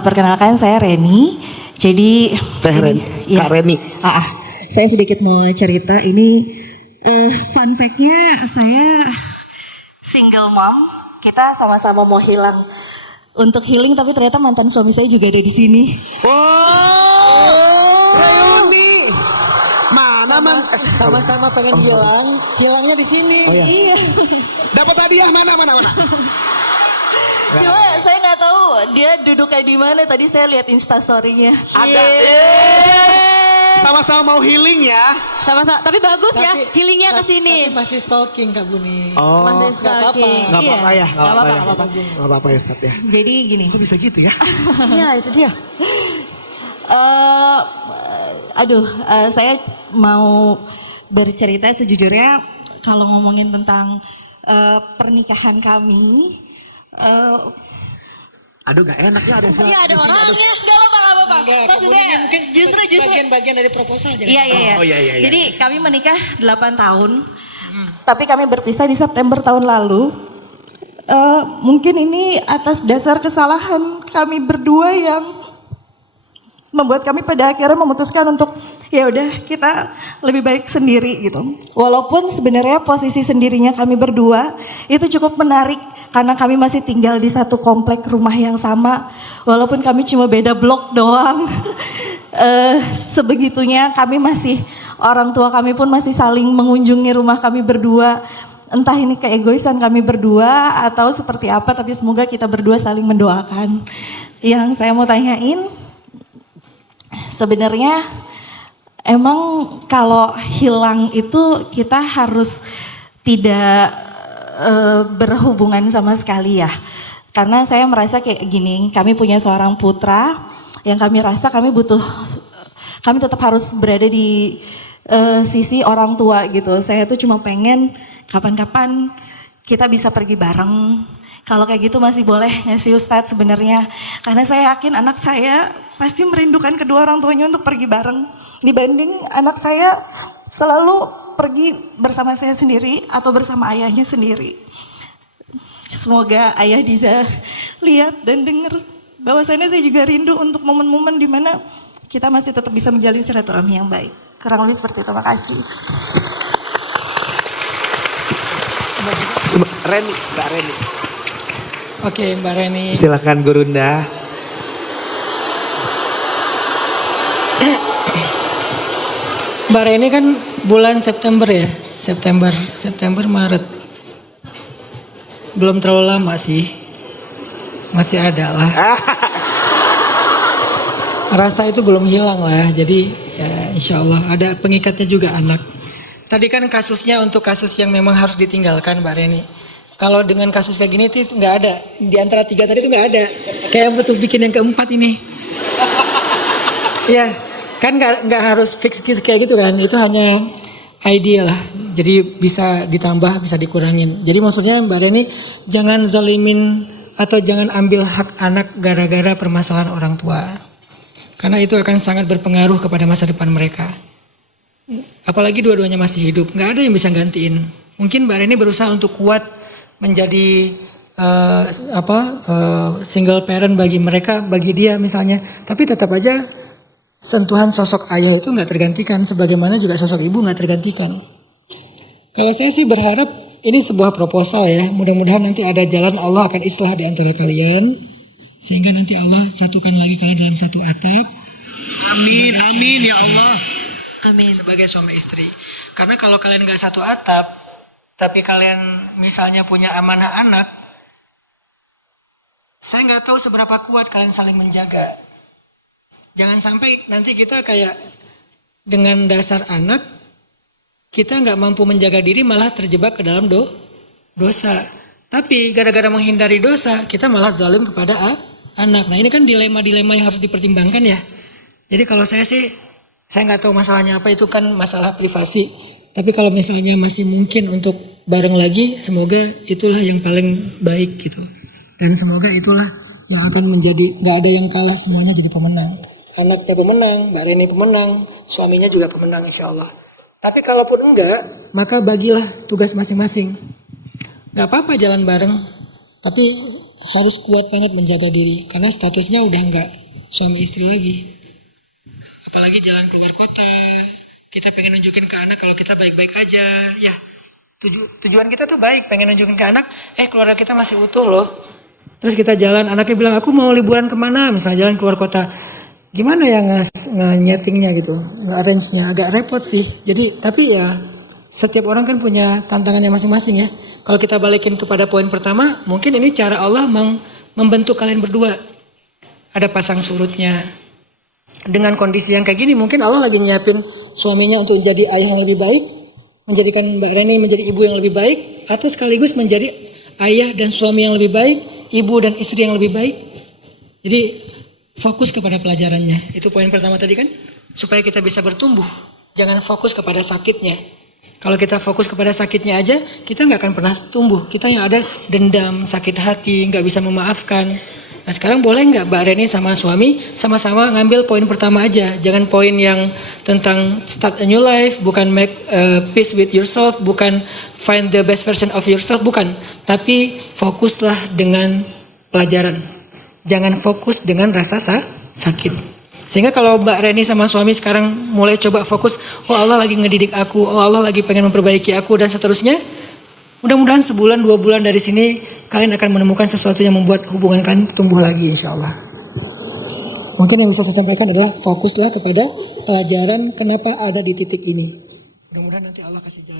Perkenalkan saya Reni. Jadi Teh Reni, ya. Kak Reni. Saya sedikit mau cerita ini fun fact-nya saya single mom. Kita sama-sama mau hilang untuk healing tapi ternyata mantan suami saya juga ada di sini. Reuni. Mana man? Sama-sama pengen hilang, hilangnya di sini. Oh iya. Iya. Dapat hadiah mana? Cuma saya nggak tahu dia duduknya di mana. Tadi saya lihat Instastory-nya. Ada. Sama-sama mau healing ya. Sama-sama, tapi bagus ya, healingnya ke sini. Tapi masih stalking Kak Buni. Oh. Masih Nggak apa-apa. stalking. Nggak apa-apa ya. Nggak apa-apa ya Sat ya. Jadi gini. Kok bisa gitu ya? Iya, itu dia. Saya mau bercerita sejujurnya kalau ngomongin tentang pernikahan kami. Aduh gak enak ya ada yang Iya ada di sini, aduh. orangnya, nggak apa-apa. Enggak, Maksudnya mungkin justru. bagian-bagian dari proposal. jangan Iya. Oh, iya. Jadi kami menikah 8 tahun, tapi kami berpisah di September tahun lalu. Mungkin ini atas dasar kesalahan kami berdua yang membuat kami pada akhirnya memutuskan untuk ya udah kita lebih baik sendiri gitu. Walaupun sebenarnya posisi sendirinya kami berdua itu cukup menarik karena kami masih tinggal di satu komplek rumah yang sama. Walaupun kami cuma beda blok doang. Sebegitunya kami masih, orang tua kami pun masih saling mengunjungi rumah kami berdua. Entah ini keegoisan kami berdua atau seperti apa, tapi semoga kita berdua saling mendoakan. Yang saya mau tanyain, sebenarnya emang kalau hilang itu kita harus tidak berhubungan sama sekali ya. Karena saya merasa kayak gini, kami punya seorang putra yang kami rasa kami tetap harus berada di sisi orang tua gitu. Saya tuh cuma pengen kapan-kapan kita bisa pergi bareng. Kalau kayak gitu masih boleh nggak sih Ustadz sebenarnya? Karena saya yakin anak saya pasti merindukan kedua orang tuanya untuk pergi bareng. Dibanding anak saya selalu pergi bersama saya sendiri atau bersama ayahnya sendiri. Semoga ayah Diza lihat dan dengar bahwasannya saya juga rindu untuk momen-momen di mana kita masih tetap bisa menjalin silaturahmi yang baik. Kurang lebih seperti itu, makasih. Reni, Kak Reni. Oke, Mbak Reni. Silakan Gurunda. Mbak Reni kan bulan September ya, September, Maret. Belum terlalu lama sih, masih ada lah. Rasa itu belum hilang lah, jadi ya insya Allah ada pengikatnya juga anak. Tadi kan kasusnya untuk kasus yang memang harus ditinggalkan Mbak Reni. Kalau dengan kasus kayak gini itu nggak ada, di antara 3 tadi itu nggak ada. Kayak butuh bikin yang keempat ini. Ya, kan nggak harus fix kayak gitu kan, itu hanya ide lah. Jadi bisa ditambah, bisa dikurangin. Jadi maksudnya Mbak Reni jangan zalimin atau jangan ambil hak anak gara-gara permasalahan orang tua. Karena itu akan sangat berpengaruh kepada masa depan mereka. Apalagi dua-duanya masih hidup, nggak ada yang bisa gantiin. Mungkin Mbak Reni berusaha untuk kuat menjadi single parent bagi mereka, bagi dia misalnya. Tapi tetap aja sentuhan sosok ayah itu nggak tergantikan, sebagaimana juga sosok ibu nggak tergantikan. Kalau saya sih berharap ini sebuah proposal ya. Mudah-mudahan nanti ada jalan Allah akan islah di antara kalian, sehingga nanti Allah satukan lagi kalian dalam satu atap. Amin ya Allah. Amin. Sebagai suami istri. Karena kalau kalian nggak satu atap, tapi kalian misalnya punya amanah anak, saya nggak tahu seberapa kuat kalian saling menjaga. Jangan sampai nanti kita kayak dengan dasar anak, kita nggak mampu menjaga diri malah terjebak ke dalam dosa. Tapi gara-gara menghindari dosa, kita malah zalim kepada anak. Nah ini kan dilema-dilema yang harus dipertimbangkan ya. Jadi kalau saya sih, saya nggak tahu masalahnya apa, itu kan masalah privasi. Tapi kalau misalnya masih mungkin untuk bareng lagi, semoga itulah yang paling baik gitu. Dan semoga itulah yang akan menjadi, nggak ada yang kalah, semuanya jadi pemenang. Anaknya pemenang, Mbak Reni pemenang, suaminya juga pemenang insya Allah. Tapi kalaupun enggak, maka bagilah tugas masing-masing. Gak apa-apa jalan bareng, tapi harus kuat banget menjaga diri karena statusnya udah nggak suami istri lagi. Apalagi jalan keluar kota, kita pengen nunjukin ke anak kalau kita baik-baik aja. Ya, tujuan kita tuh baik, pengen nunjukin ke anak, keluarga kita masih utuh loh. Terus kita jalan, anaknya bilang aku mau liburan kemana, misalnya jalan keluar kota. Gimana ya nyetingnya gitu, nge-arrange-nya, agak repot sih. Jadi, tapi ya setiap orang kan punya tantangannya masing-masing ya. Kalau kita balikin kepada poin pertama, mungkin ini cara Allah membentuk kalian berdua. Ada pasang surutnya. Dengan kondisi yang kayak gini, mungkin Allah lagi nyiapin suaminya untuk jadi ayah yang lebih baik, menjadikan Mbak Reni menjadi ibu yang lebih baik, atau sekaligus menjadi ayah dan suami yang lebih baik, ibu dan istri yang lebih baik. Jadi fokus kepada pelajarannya. Itu poin pertama tadi kan, supaya kita bisa bertumbuh. Jangan fokus kepada sakitnya. Kalau kita fokus kepada sakitnya aja, kita nggak akan pernah tumbuh. Kita yang ada dendam, sakit hati, nggak bisa memaafkan. Nah sekarang boleh nggak Mbak Reni sama suami sama-sama ngambil poin pertama aja. Jangan poin yang tentang start a new life, bukan make peace with yourself, bukan find the best version of yourself, bukan. Tapi fokuslah dengan pelajaran. Jangan fokus dengan rasa sakit. Sehingga kalau Mbak Reni sama suami sekarang mulai coba fokus, oh Allah lagi ngedidik aku, oh Allah lagi pengen memperbaiki aku dan seterusnya. Mudah-mudahan sebulan 2 bulan dari sini kalian akan menemukan sesuatu yang membuat hubungan kalian tumbuh lagi insya Allah. Mungkin yang bisa saya sampaikan adalah fokuslah kepada pelajaran kenapa ada di titik ini. Mudah-mudahan nanti Allah kasih jalan.